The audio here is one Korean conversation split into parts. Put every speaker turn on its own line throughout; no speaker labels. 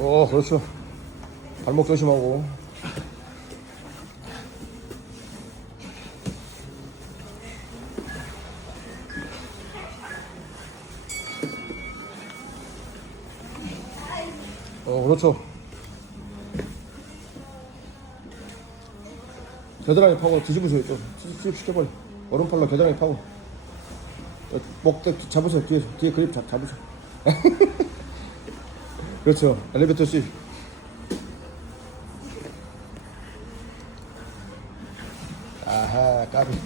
어, 그렇죠. 발목 조심하고. 어, 그렇죠. 겨드랑이 파고 뒤집으세요, 좀. 쭉 시켜버려. 오른팔로 겨드랑이 파고. 어, 목 대- 잡으세요, 뒤에서. 뒤에 그립 잡, 잡으세요. 그렇죠. 엘리베이터 씨. 아하, 까비.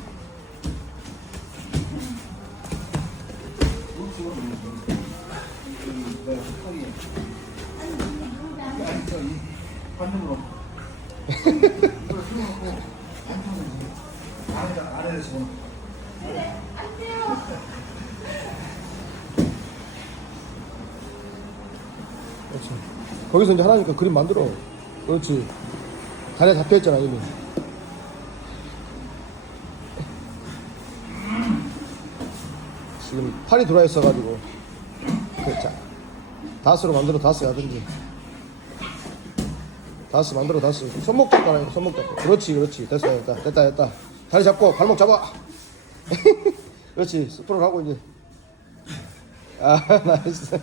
아래에서
그렇지. 거기서 이제 하나니까 그림 만들어. 그렇지. 다리에 잡혀있잖아, 이미. 지금 팔이 돌아 있어가지고. 그자 다스로 만들어 다스 하든지. 다스 만들어 다스. 손목 잡고 하라, 손목 잡고. 그렇지, 그렇지. 됐어, 됐다, 됐다, 됐다. 다리 잡고 발목 잡아. 그렇지. 스프롤 하고 이제. 아, 나이스.